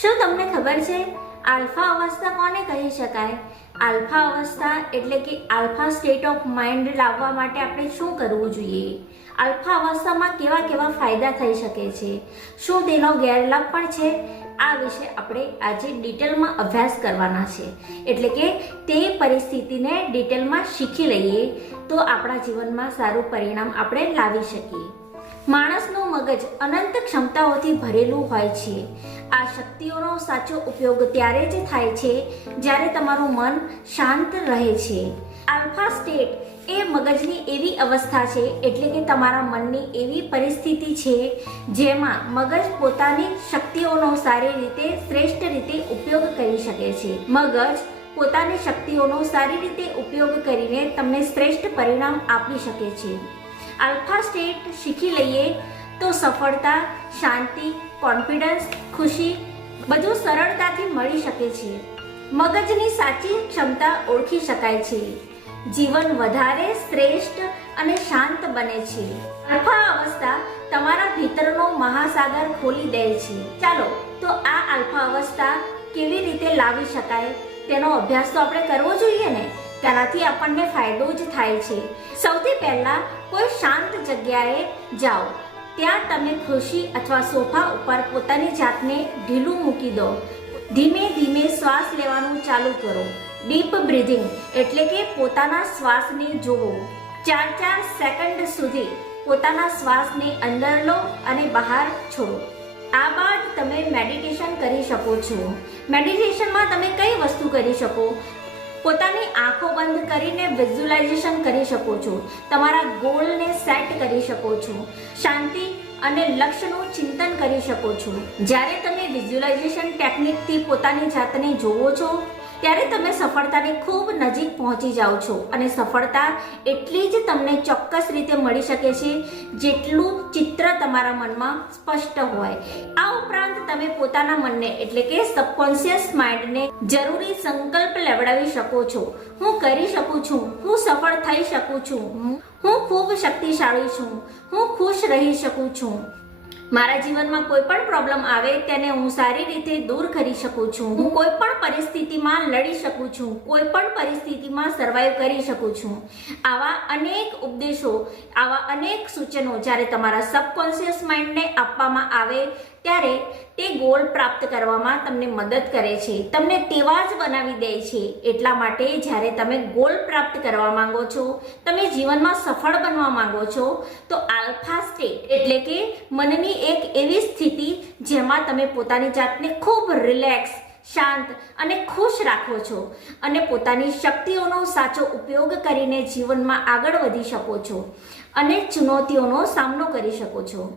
શું તમને ખબર છે આલ્ફા અવસ્થા કોને કહી શકાય? આલ્ફા અવસ્થા એટલે કે આલ્ફા સ્ટેટ ઓફ માઇન્ડ લાવવા માટે આપણે શું કરવું જોઈએ? આલ્ફા અવસ્થામાં કેવા કેવા ફાયદા થઈ શકે છે? શું તેનો ગેરલાભ પણ છે? આ વિશે આપણે આજે ડિટેલમાં અભ્યાસ કરવાના છે, એટલે કે તે પરિસ્થિતિને ડિટેલમાં શીખી લઈએ તો આપણા જીવનમાં સારું પરિણામ આપણે લાવી શકીએ. માણસનું મગજ અનંત ક્ષમતાઓથી ભરેલું હોય છે. આ શક્તિઓનો સાચો ઉપયોગ ત્યારે જ થાય છે જ્યારે તમારું મન શાંત રહે છે. આલ્ફા સ્ટેટ એ મગજની એવી અવસ્થા છે, એટલે કે તમારા મનની એવી પરિસ્થિતિ છે જેમાં મગજ પોતાની શક્તિઓનો સારી રીતે શ્રેષ્ઠ રીતે ઉપયોગ કરી શકે છે. મગજ પોતાની શક્તિઓનો સારી રીતે ઉપયોગ કરીને તમને શ્રેષ્ઠ પરિણામ આપી શકે છે. આલ્ફા સ્ટેટ શીખી લઈએ તો સફળતા, શાંતિ, કોન્ફિડન્સ, ખુશી બધું સરળતાથી મળી શકે છે. મગજની સાચી ક્ષમતા ઓળખી શકાય છે. જીવન વધારે શ્રેષ્ઠ અને શાંત બને છે. આલ્ફા અવસ્થા તમારા ભીતરનો મહાસાગર ખોલી દે છે. ચાલો તો આ આલ્ફા અવસ્થા કેવી રીતે લાવી શકાય તેનો અભ્યાસ તો આપણે કરવો જોઈએ ને. તેનાથી આપણને ફાયદો જ થાય છે. સૌથી પહેલા કોઈ શાંત જગ્યાએ જાઓ. ત્યાં તમે ખુરશી અથવા સોફા ઉપર પોતાની જાતને ઢીલું મૂકી દો. ધીમે ધીમે શ્વાસ લેવાનું ચાલુ કરો. ડીપ બ્રીથિંગ એટલે કે પોતાના શ્વાસને જોવો. 4 સેકન્ડ સુધી પોતાના શ્વાસને અંદર લો અને બહાર છોડો. આ બાદ તમે મેડિટેશન કરી શકો છો. મેડિટેશનમાં તમે કઈ વસ્તુ કરી શકો? પોતાની આંખો બંધ કરીને વિઝ્યુલાઇઝેશન કરી શકો છો. તમારા ગોલને સેટ કરી શકો છો. શાંતિ અને લક્ષ્યનું ચિંતન કરી શકો છો. જ્યારે તમે વિઝ્યુલાઇઝેશન ટેકનિકથી પોતાની જાતને જોવો છો ત્યારે તમે સફળતાની ખૂબ નજીક પહોંચી જાઓ છો, અને સફળતા એટલી જ તમને ચોક્કસ રીતે મળી શકે છે જેટલું ચિત્ર તમારા મનમાં સ્પષ્ટ હોય. આ ઉપરાંત તમે પોતાના મનને એટલે કે સબકોન્શિયસ માઇન્ડને જરૂરી સંકલ્પ લેવડાવી શકો છો. હું કરી શકું છું, હું સફળ થઈ શકું છું, હું ખૂબ શક્તિશાળી છું, હું ખુશ રહી શકું છું, મારા જીવનમાં કોઈ પણ પ્રોબ્લેમ આવે તેને હું સારી રીતે દૂર કરી શકું છું, હું કોઈ પણ પરિસ્થિતિમાં લડી શકું છું, કોઈ પણ પરિસ્થિતિમાં સર્વાઈવ કરી શકું છું. આવા અનેક ઉપદેશો, આવા અનેક સૂચનો જ્યારે તમારા સબકોન્શિયસ માઇન્ડને આપવામાં આવે ત્યારે તે ગોલ પ્રાપ્ત કરવામાં તમને મદદ કરે છે, તમને તેવા જ બનાવી દે છે. એટલા માટે જ્યારે તમે ગોલ પ્રાપ્ત કરવા માંગો છો, તમે જીવનમાં સફળ બનવા માંગો છો, તો આલ્ફા સ્ટેટ એટલે કે મનની એક એવી સ્થિતિ જેમાં તમે પોતાની જાતને ખૂબ રિલેક્સ, શાંત અને ખુશ રાખો છો અને પોતાની શક્તિઓનો સાચો ઉપયોગ કરીને જીવનમાં આગળ વધી શકો છો અને ચુનૌતીઓનો સામનો કરી શકો છો.